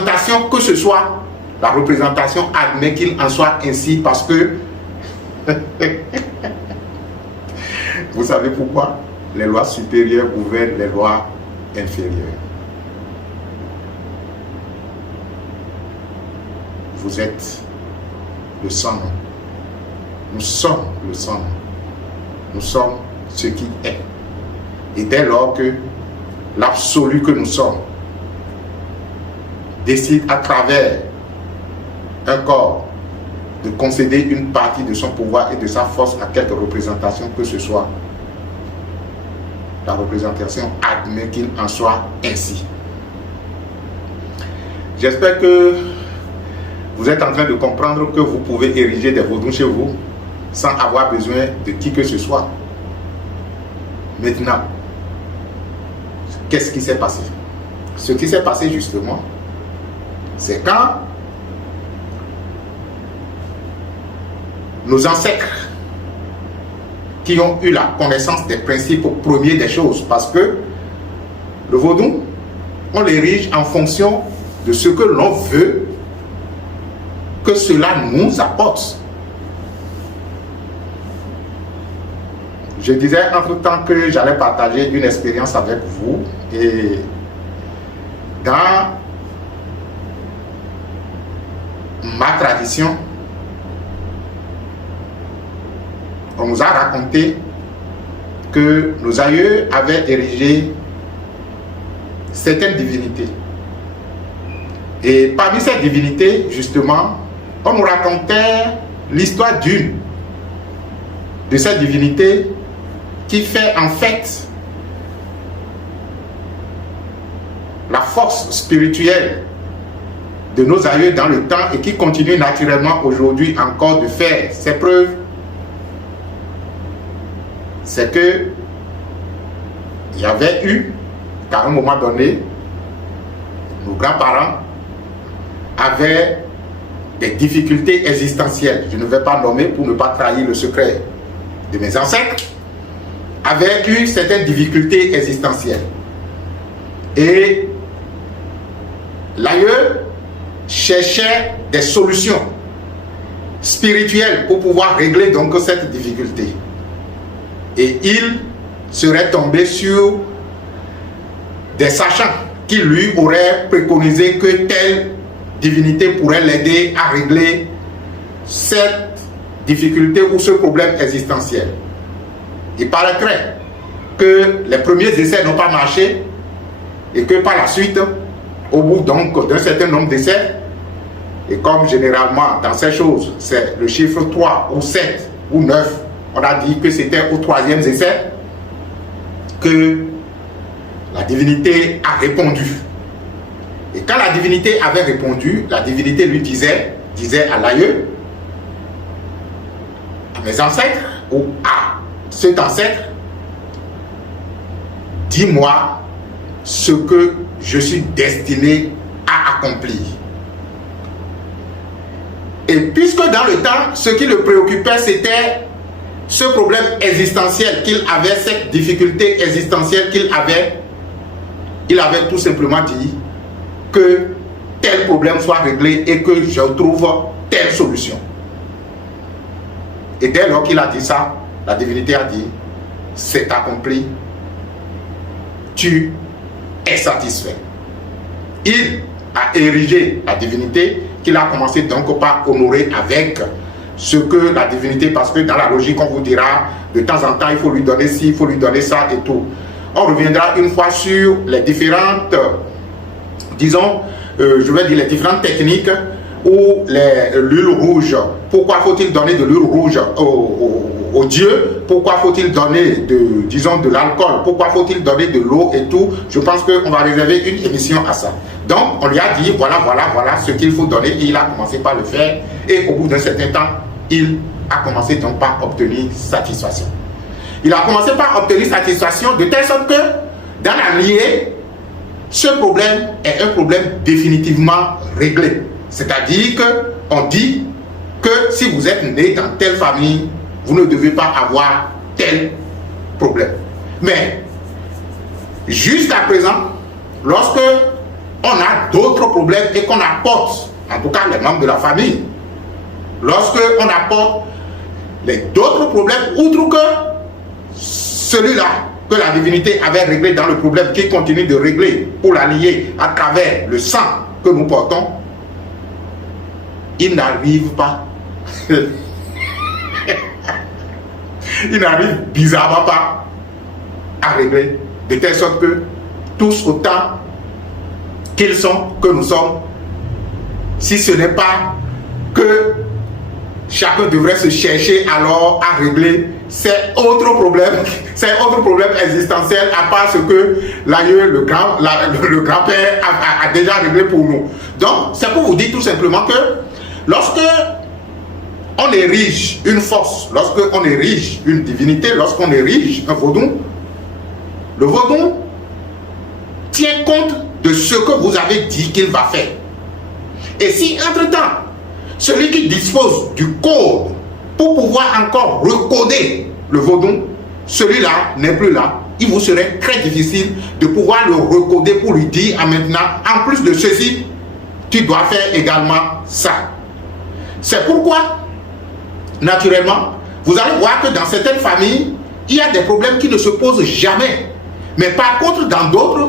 représentation que ce soit, la représentation admet qu'il en soit ainsi parce que vous savez pourquoi? Les lois supérieures gouvernent les lois inférieures. Vous êtes le sang. Nous sommes le sang. Nous sommes ce qui est. Et dès lors que l'absolu que nous sommes décide à travers un corps de concéder une partie de son pouvoir et de sa force à quelque représentation que ce soit, la représentation admet qu'il en soit ainsi. J'espère que vous êtes en train de comprendre que vous pouvez ériger des vaudous chez vous sans avoir besoin de qui que ce soit. Maintenant, qu'est-ce qui s'est passé? Ce qui s'est passé justement, c'est quand nos ancêtres qui ont eu la connaissance des principes premiers des choses, parce que le vaudou, on l'érige en fonction de ce que l'on veut que cela nous apporte. Je disais entre-temps que j'allais partager une expérience avec vous, et dans ma tradition, on nous a raconté que nos aïeux avaient érigé certaines divinités. Et parmi ces divinités, justement, on nous racontait l'histoire d'une de ces divinités qui fait en fait la force spirituelle de nos aïeux dans le temps et qui continue naturellement aujourd'hui encore de faire ses preuves. C'est que il y avait eu, qu'à un moment donné, nos grands-parents avaient des difficultés existentielles. Je ne vais pas nommer pour ne pas trahir le secret de mes ancêtres, avaient eu certaines difficultés existentielles. Et l'aïeux cherchait des solutions spirituelles pour pouvoir régler donc cette difficulté. Et il serait tombé sur des sachants qui lui auraient préconisé que telle divinité pourrait l'aider à régler cette difficulté ou ce problème existentiel. Il paraîtrait que les premiers essais n'ont pas marché et que par la suite, au bout donc d'un certain nombre d'essais, et comme généralement dans ces choses, c'est le chiffre 3 ou 7 ou 9, on a dit que c'était au troisième essai que la divinité a répondu. Et quand la divinité avait répondu, la divinité lui disait à l'aïeux, à mes ancêtres ou à cet ancêtre, dis-moi ce que je suis destiné à accomplir. Et puisque dans le temps, ce qui le préoccupait, c'était ce problème existentiel qu'il avait, cette difficulté existentielle qu'il avait, il avait tout simplement dit que tel problème soit réglé et que je trouve telle solution. Et dès lors qu'il a dit ça, la divinité a dit, c'est accompli, tu es satisfait. Il a érigé la divinité qu'il a commencé donc par honorer avec ce que la divinité, parce que dans la logique on vous dira de temps en temps il faut lui donner ci, il faut lui donner ça et tout. On reviendra une fois sur les différentes, disons, je vais dire les différentes techniques ou l'huile rouge. Pourquoi faut-il donner de l'huile rouge au dieu? Pourquoi faut-il donner de l'alcool? Pourquoi faut-il donner de l'eau et tout? Je pense qu'on va réserver une émission à ça. Donc on lui a dit voilà ce qu'il faut donner et il a commencé par le faire et au bout d'un certain temps il a commencé donc par obtenir satisfaction. Il a commencé par obtenir satisfaction de telle sorte que dans la lignée, ce problème est un problème définitivement réglé. C'est-à-dire qu'on dit que si vous êtes né dans telle famille, vous ne devez pas avoir tel problème. Mais jusqu'à présent, lorsque on a d'autres problèmes et qu'on apporte, en tout cas les membres de la famille, lorsque on apporte d'autres problèmes, outre que celui-là que la divinité avait réglé dans le problème, qui continue de régler pour l'allier à travers le sang que nous portons, il n'arrive pas. Il n'arrive bizarrement pas à régler, de telle sorte que tous autant qu'ils sont, que nous sommes, si ce n'est pas que chacun devrait se chercher alors à régler ces autres problèmes existentiels, à part ce que l'aïeul, le grand-père a déjà réglé pour nous. Donc, c'est pour vous dire tout simplement que lorsque on érige une force, lorsqu'on érige une divinité, lorsqu'on érige un vaudou, le vaudou tient compte de ce que vous avez dit qu'il va faire. Et si entre-temps, celui qui dispose du code pour pouvoir encore recoder le vaudou, celui-là n'est plus là, il vous serait très difficile de pouvoir le recoder pour lui dire maintenant, en plus de ceci, tu dois faire également ça. C'est pourquoi, naturellement, vous allez voir que dans certaines familles, il y a des problèmes qui ne se posent jamais. Mais par contre, dans d'autres,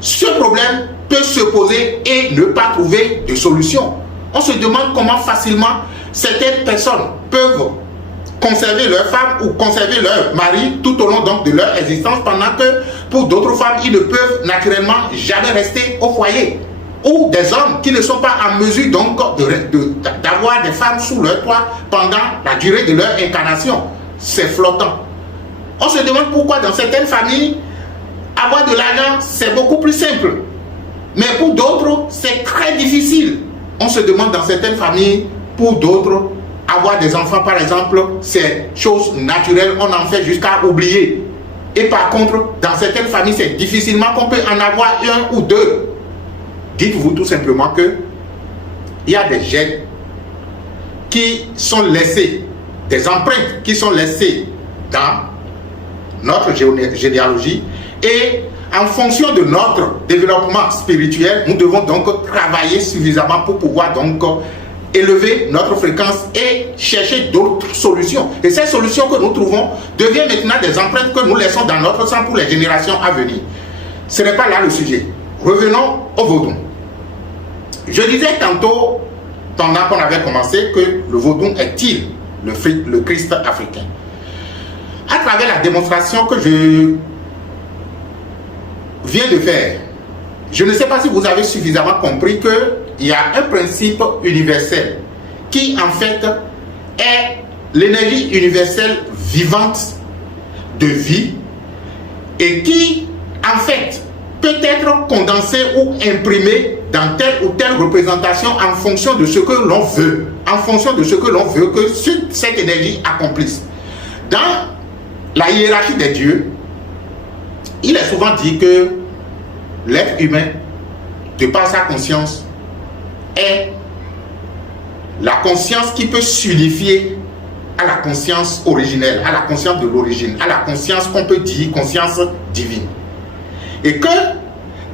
ce problème peut se poser et ne pas trouver de solution. On se demande comment facilement certaines personnes peuvent conserver leur femme ou conserver leur mari tout au long donc de leur existence, pendant que pour d'autres femmes, ils ne peuvent naturellement jamais rester au foyer. Ou des hommes qui ne sont pas en mesure donc d'avoir des femmes sous leur toit pendant la durée de leur incarnation. C'est flottant. On se demande pourquoi dans certaines familles, avoir de l'argent, c'est beaucoup plus simple. Mais pour d'autres, c'est très difficile. On se demande dans certaines familles, pour d'autres, avoir des enfants, par exemple, c'est chose naturelle, on en fait jusqu'à oublier. Et par contre, dans certaines familles, c'est difficilement qu'on peut en avoir un ou deux. Dites-vous tout simplement que il y a des gènes qui sont laissés, des empreintes qui sont laissées dans notre généalogie, et en fonction de notre développement spirituel, nous devons donc travailler suffisamment pour pouvoir donc élever notre fréquence et chercher d'autres solutions. Et ces solutions que nous trouvons deviennent maintenant des empreintes que nous laissons dans notre sang pour les générations à venir. Ce n'est pas là le sujet. Revenons au vaudou. Je disais tantôt, pendant qu'on avait commencé, que le vaudou est-il le Christ africain? À travers la démonstration que je viens de faire, je ne sais pas si vous avez suffisamment compris qu'il y a un principe universel qui en fait est l'énergie universelle vivante de vie et qui en fait peut être condensé ou imprimé dans telle ou telle représentation en fonction de ce que l'on veut, en fonction de ce que l'on veut que cette énergie accomplisse. Dans la hiérarchie des dieux, il est souvent dit que l'être humain, de par sa conscience, est la conscience qui peut s'unifier à la conscience originelle, à la conscience de l'origine, à la conscience qu'on peut dire conscience divine. Et que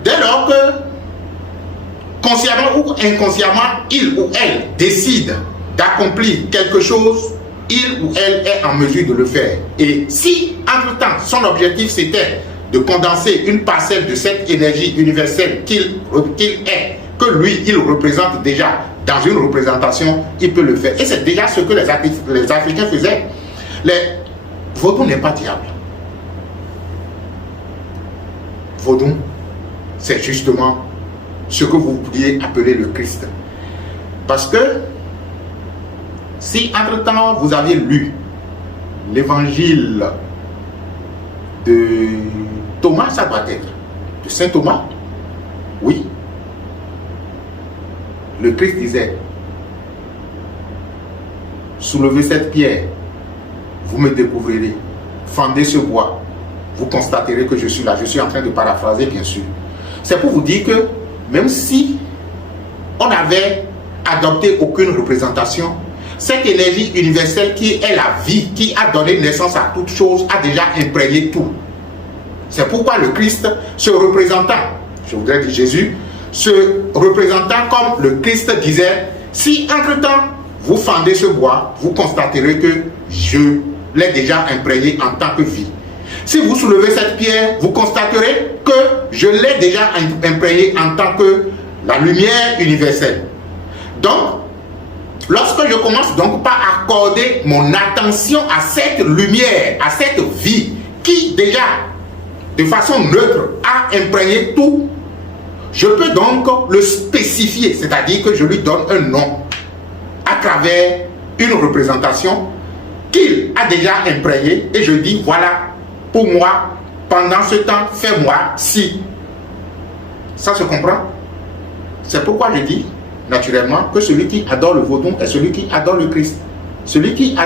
dès lors que consciemment ou inconsciemment, il ou elle décide d'accomplir quelque chose, il ou elle est en mesure de le faire. Et si, entre-temps, son objectif c'était de condenser une parcelle de cette énergie universelle qu'il est, que lui, il représente déjà dans une représentation, il peut le faire. Et c'est déjà ce que les Africains faisaient. Les vaudou n'est pas diable. Vaudou, c'est justement ce que vous pourriez appeler le Christ. Parce que si entre-temps vous aviez lu l'évangile de Thomas, ça doit être de Saint Thomas, oui, le Christ disait: soulevez cette pierre, vous me découvrirez, fendez ce bois, vous constaterez que je suis là. Je suis en train de paraphraser, bien sûr. C'est pour vous dire que même si on n'avait adopté aucune représentation, cette énergie universelle qui est la vie, qui a donné naissance à toute chose, a déjà imprégné tout. C'est pourquoi le Christ, se représentant je voudrais dire Jésus, se représentant comme le Christ disait, si entre-temps vous fendez ce bois, vous constaterez que je l'ai déjà imprégné en tant que vie. Si vous soulevez cette pierre, vous constaterez que je l'ai déjà imprégné en tant que la lumière universelle. Donc, lorsque je commence donc par accorder mon attention à cette lumière, à cette vie qui déjà, de façon neutre, a imprégné tout, je peux donc le spécifier, c'est-à-dire que je lui donne un nom à travers une représentation qu'il a déjà imprégné et je dis voilà, pour moi, pendant ce temps, fais-moi si. Ça se comprend? C'est pourquoi je dis naturellement que celui qui adore le vaudou est celui qui adore le Christ. Celui qui adore